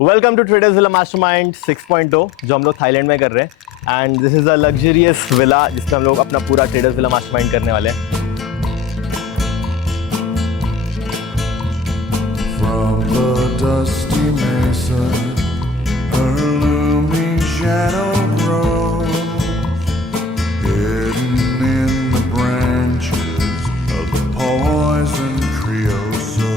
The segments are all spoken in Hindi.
Welcome to traders villa mastermind 6.0 जो हम लोग थाईलैंड में कर रहे हैं and this is a luxurious villa जिसमें हम लोग अपना पूरा ट्रेडर्स विला मास्टरमाइंड करने वाले हैं। From the dusty mesa, a looming shadow grows, hidden in the branches of the poison creosote.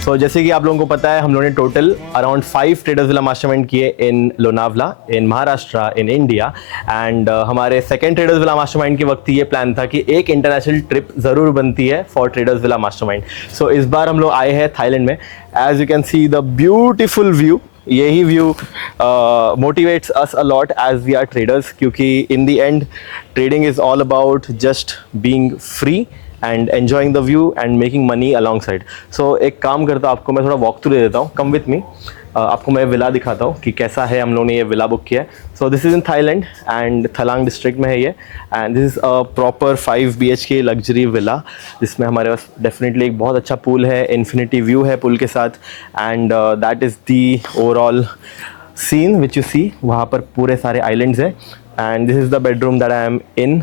So, जैसे कि आप लोगों को पता है हम लोगों ने total around 5 traders villa mastermind किए इन लोनावला, इन महाराष्ट्र, इन इंडिया एंड हमारे सेकंड ट्रेडर्स विला मास्टरमाइंड के वक्त ये प्लान था कि एक इंटरनेशनल ट्रिप ज़रूर बनती है for traders villa mastermind. So इस बार हम लोग आए हैं थाईलैंड में। As you can see the beautiful view, यही view motivates us a lot as we are traders, क्योंकि in the end trading is all about just being free and enjoying the view and making money alongside. So एक काम करता हूँ, आपको मैं थोड़ा वॉक थ्रू दे देता हूँ, कम विथ मी। आपको मैं विला दिखाता हूँ कि कैसा है, हम लोगों ने ये विला बुक किया है। So this is in Thailand and Thalang district में है ये and this is a proper 5 BHK luxury villa जिसमें हमारे पास डेफिनेटली एक बहुत अच्छा पूल है, इन्फिनिटी व्यू है पूल के साथ and that is the overall scene which you see. वहाँ पर पूरे सारे आइलैंड्स हैं and this is the bedroom that I am in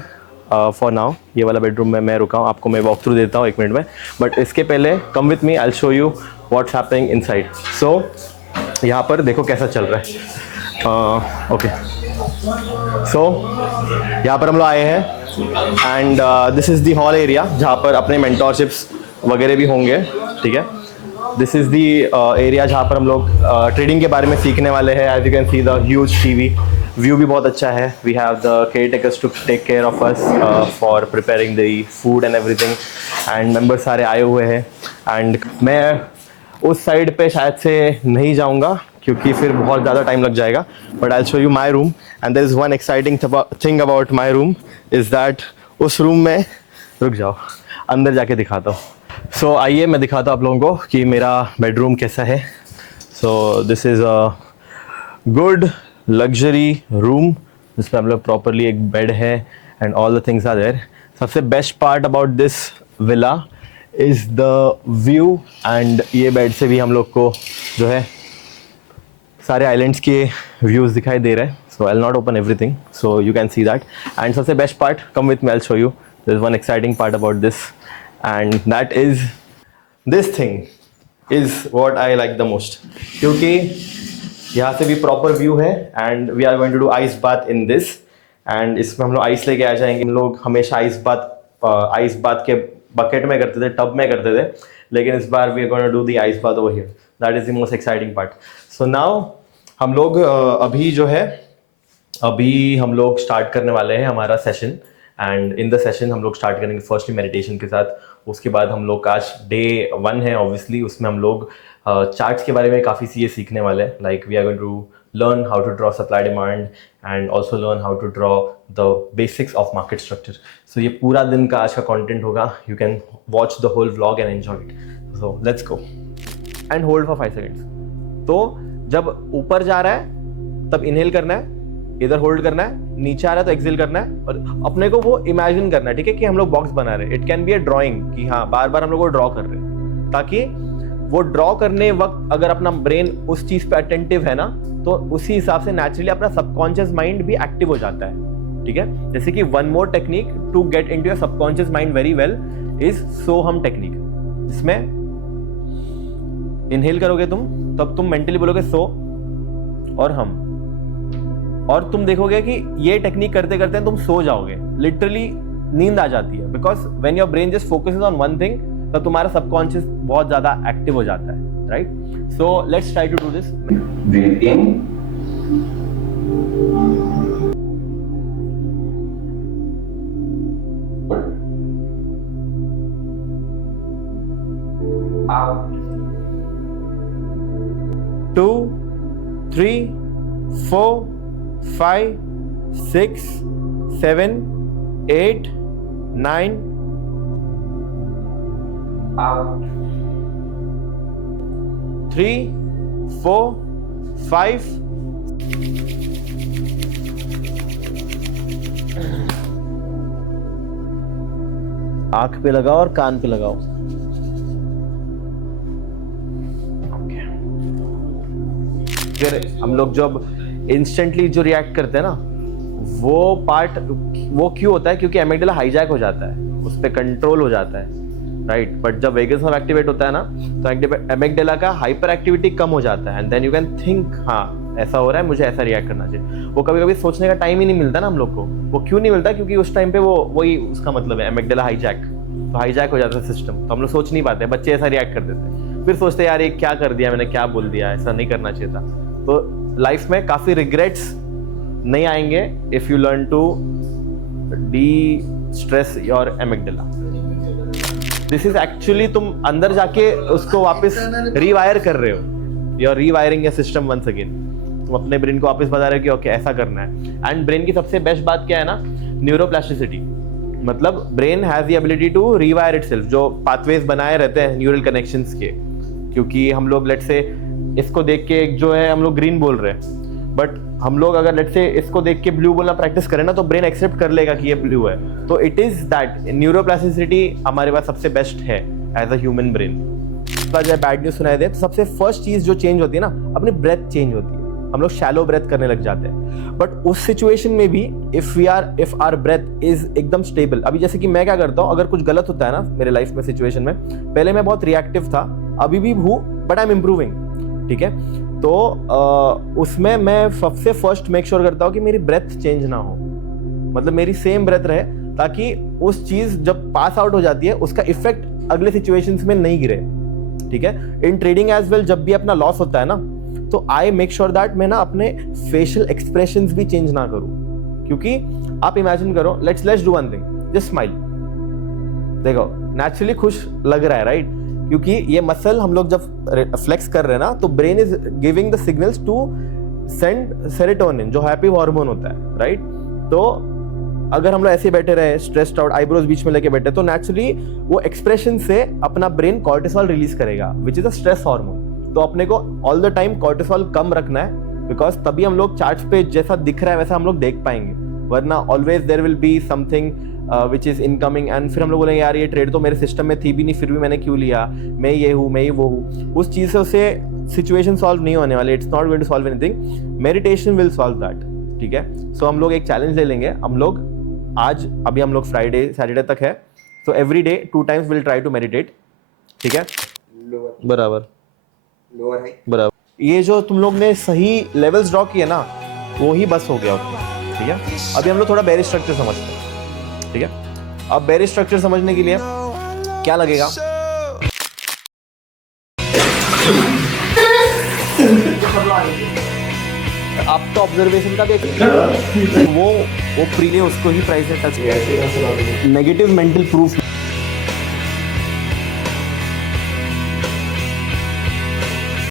for now. ये वाला बेडरूम में मैं रुका हूँ, आपको मैं वॉक थ्रू देता हूँ 1 मिनट में, बट इसके पहले come with me, I will show you what's happening inside. So यहाँ पर देखो कैसा चल रहा है। ओके, सो यहाँ पर हम लोग आए हैं and this is the hall area जहाँ पर अपने मेंटोरशिप्स वगैरह भी होंगे, ठीक है। दिस इज़ दी एरिया जहाँ पर हम लोग ट्रेडिंग के बारे में सीखने वाले हैं। As you can see the huge TV, view भी बहुत अच्छा है। We have the care takers to take care of us for preparing the food and everything and members सारे आए हुए हैं एंड मैं उस साइड पे शायद से नहीं जाऊंगा क्योंकि फिर बहुत ज़्यादा टाइम लग जाएगा, but I will show you my room and there is one exciting thing about my room is that उस रूम में, रुक जाओ अंदर जाके दिखाता हूँ। सो आइए मैं दिखाता हूँ आप लोगों को कि मेरा बेडरूम कैसा है। So this is a good luxury room जिसमें हम लोग प्रॉपरली एक बेड है and all the things are there. सबसे best part about this villa is the view and ये बेड से भी हम लोग को जो है सारे आइलैंड्स के व्यूज़ दिखाई दे रहे हैं। So I will not open everything so you can see that and सबसे best part, come with me, I will show you, there is one exciting part about this and that is this thing is what I like the most, क्योंकि यहाँ से भी प्रॉपर व्यू है and we are going to do ice bath in this and इसमें हम लोग आइस लेके आ जाएंगे। हम लोग हमेशा आइस बाथ के बकेट में करते थे, टब में करते थे, लेकिन इस बार we are going to do the ice bath over here. That is the most exciting part. So now हम लोग अभी हम लोग स्टार्ट करने वाले हैं हमारा session and in the session हम लोग स्टार्ट करेंगे फर्स्टली मेडिटेशन के साथ। उसके बाद हम लोग का आज डे 1 है ऑब्वियसली, उसमें हम लोग चार्ट्स के बारे में काफ़ी चीज़ें सीखने वाले हैं। Like we are going to learn how to draw supply demand and also learn how to draw the basics of market structure. So ये पूरा दिन का आज का कंटेंट होगा। You can watch the whole vlog and enjoy it. So let's go and hold for 5 seconds. तो जब ऊपर जा रहा है तब इनहेल करना है, इधर होल्ड करना है, नीचे आ रहा है तो एक्सेल करना है और अपने को वो इमेजिन करना है, ठीक है, कि हम लोग बॉक्स बना रहे हैं। It can be a drawing कि हाँ बार बार हम लोग को ड्रॉ कर रहे हैं, ताकि वो ड्रॉ करने वक्त अगर अपना ब्रेन उस चीज पे अटेंटिव है ना तो उसी हिसाब से नेचुरली अपना सबकॉन्शियस माइंड भी एक्टिव हो जाता है, ठीक है। जैसे कि one more technique to get into your subconscious mind very well is so हम टेक्निक, जिसमें इनहेल करोगे तुम तब तुम मेंटली बोलोगे सो और हम, और तुम देखोगे कि ये टेक्निक करते करते तुम सो जाओगे, लिटरली नींद आ जाती है। Because when your brain just focuses on one thing तो तुम्हारा सबकॉन्शियस बहुत ज्यादा एक्टिव हो जाता है, right. So let's try to do this. Breathe in, out, 2 3 4 5 6 7 8 9 out, 3 4 5 आंख पे लगाओ और कान पे लगाओ। फिर हम लोग जब इंस्टेंटली जो रिएक्ट करते हैं ना, वो पार्ट वो क्यों होता है? क्योंकि एमिगडाला हाईजैक हो जाता है, उस पर कंट्रोल हो जाता है, राइट। बट जब वेगस नर्व एक्टिवेट होता है ना, तो एमिगडाला का हाइपर एक्टिविटी कम हो जाता है, and then you can think, हाँ ऐसा हो रहा है, मुझे ऐसा रिएक्ट करना चाहिए। वो कभी कभी सोचने का टाइम ही नहीं मिलता ना हम लोग को। वो क्यों नहीं मिलता? क्योंकि उस टाइम पे वही उसका मतलब है एमिगडाला हाईजैक, तो हाईजैक हो जाता है सिस्टम, तो हम लोग सोच नहीं पाते। बच्चे ऐसा रिएक्ट कर देते हैं, फिर सोचते हैं यार ये क्या कर दिया मैंने, क्या बोल दिया, ऐसा नहीं करना चाहिए था। तो लाइफ में काफ़ी रिग्रेट्स नहीं आएंगे if you learn to destress your amygdala. This is actually तुम अंदर जाके उसको वापस रीवायर कर रहे हो, you are rewiring a system once again. तुम अपने ब्रेन को वापस बता रहे हो कि ओके ऐसा करना है। एंड ब्रेन की सबसे बेस्ट बात क्या है ना, न्यूरोप्लास्टिसिटी। मतलब brain has the ability to rewire itself, जो पाथवेज बनाए रहते हैं न्यूरल कनेक्शंस के। क्योंकि हम लोग लेट से इसको देख के जो है हम लोग ग्रीन बोल रहे हैं, बट हम लोग अगर लेट से इसको देख के ब्लू बोलना प्रैक्टिस करें ना, तो ब्रेन एक्सेप्ट कर लेगा कि ये ब्लू है। तो इट इज दैट न्यूरोप्लास्टिसिटी हमारे पास सबसे बेस्ट है एज अ ह्यूमन ब्रेन। जब बैड न्यूज सुनाई दे तो सबसे फर्स्ट चीज जो चेंज होती है ना, अपनी ब्रेथ चेंज होती है। हम लोग शैलो ब्रेथ करने लग जाते हैं। बट उस सिचुएशन में भी इफ आवर ब्रेथ इज एकदम स्टेबल, अभी जैसे कि मैं क्या करता हूँ, अगर कुछ गलत होता है ना मेरे लाइफ में सिचुएशन में, पहले मैं बहुत रिएक्टिव था, अभी भी हूँ, बट आई एम इम्प्रूविंग, ठीक है। तो उसमें मैं सबसे फर्स्ट मेक श्योर करता हूँ कि मेरी ब्रेथ चेंज ना हो, मतलब मेरी सेम ब्रेथ रहे, ताकि उस चीज जब पास आउट हो जाती है उसका इफेक्ट अगले सिचुएशंस में नहीं गिरे, ठीक है। इन ट्रेडिंग एज वेल जब भी अपना लॉस होता है ना, तो आई मेक श्योर दैट मैं ना अपने फेशियल एक्सप्रेशंस भी चेंज ना करूं। क्योंकि आप इमेजिन करो, let's do one thing, just smile. देखो नेचुरली खुश लग रहा है, राइट? क्योंकि ये मसल हम लोग जब फ्लेक्स कर रहे हैं ना, तो brain is giving the signals to send serotonin, जो हैप्पी हार्मोन होता है, राइट? तो अगर हम लोग ऐसे बैठे रहे, स्ट्रेस्ड आउट, आईब्रोज बीच में लेके बैठे, तो नेचुरली वो एक्सप्रेशन से अपना ब्रेन कॉर्टिसोल रिलीज करेगा, which is a stress hormone. तो अपने को ऑल द टाइम कॉर्टिसोल कम रखना है, बिकॉज तभी हम लोग चार्ट्स पे जैसा दिख रहा है वैसा हम लोग देख पाएंगे। वरना always there will be something which is incoming, and फिर हम लोग बोलेंगे यार ये ट्रेड तो मेरे सिस्टम में थी भी नहीं, फिर भी मैंने क्यों लिया, मैं ये हूँ, मैं ये वो हूँ। उस चीज़ से उसे सिचुएशन सॉल्व नहीं होने वाले, it's not going to solve anything. Meditation will solve that, ठीक है। सो हम लोग एक चैलेंज ले लेंगे, हम लोग आज अभी हम लोग फ्राइडे सैटरडे तक है, तो every day 2 times will try to meditate, ठीक है। बराबर लोअर हाई बराबर। ये जो तुम लोग ने सही लेवल्स ड्रॉ किए ना, वो ही बस हो गया उसमें, ठीक है। अभी हम लोग थोड़ा बेरिश स्ट्रक्चर समझते हैं, ठीक है। अब बेरिश स्ट्रक्चर समझने के लिए क्या लगेगा, आप तो ऑब्जर्वेशन का देखिए, वो प्रीले उसको ही प्राइस ने टच किया है। Negative mental proof